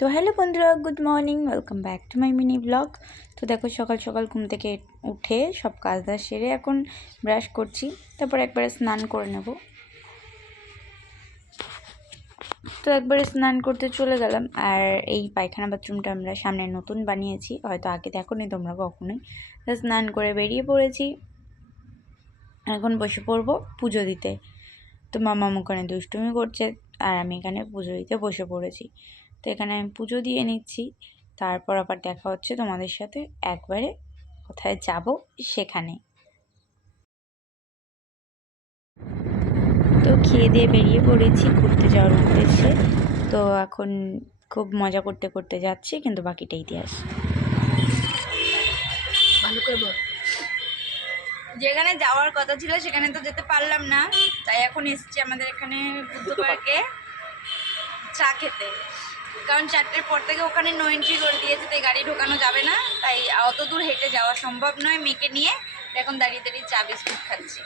তো হ্যালো বন্ধুরা, good morning, welcome back to my mini blog. তো দেখো সকাল সকাল ঘুম থেকে উঠে সব কাজ দাজ সেরে এখন ব্রাশ করছি, তারপর একবারে স্নান করে নেব। তো একবারে স্নান করতে চলে গেলাম। আর এই পায়খানা বাথরুমটা আমরা সামনে নতুন বানিয়েছি, হয়তো আগে দেখোনি তোমরা কখনোই। স্নান করে বেরিয়ে পড়েছি, এখন বসে পড়বো পুজো দিতে। তো মামা ওখানে দুষ্টুমি করছে আর আমি এখানে পুজো দিতে বসে পড়েছি। তো এখানে আমি পুজো দিয়ে নিচ্ছি, তারপর আবার দেখা হচ্ছে তোমাদের সাথে একবারে কোথায় যাব সেখানে। তো খেয়ে দিয়ে বেরিয়ে পড়েছি ঘুরতে যাওয়ার উদ্দেশ্যে। তো এখন খুব মজা করতে করতে যাচ্ছি, কিন্তু বাকিটা ইতিহাস। ভালো করে বল। যেখানে যাওয়ার কথা ছিল সেখানে তো যেতে পারলাম না, তাই এখন এসেছি আমাদের এখানে বুদ্ধ পার্কে চা খেতে। কারণ 4টের পর থেকে ওখানে নো এন্ট্রি করে দিয়েছে, তাই গাড়ি ঢোকানো যাবে না, তাই অত দূর হেঁটে যাওয়া সম্ভব নয় মেয়েকে নিয়ে। এখন দাঁড়িয়ে দাঁড়িয়ে চা বিস্কুট খাচ্ছি।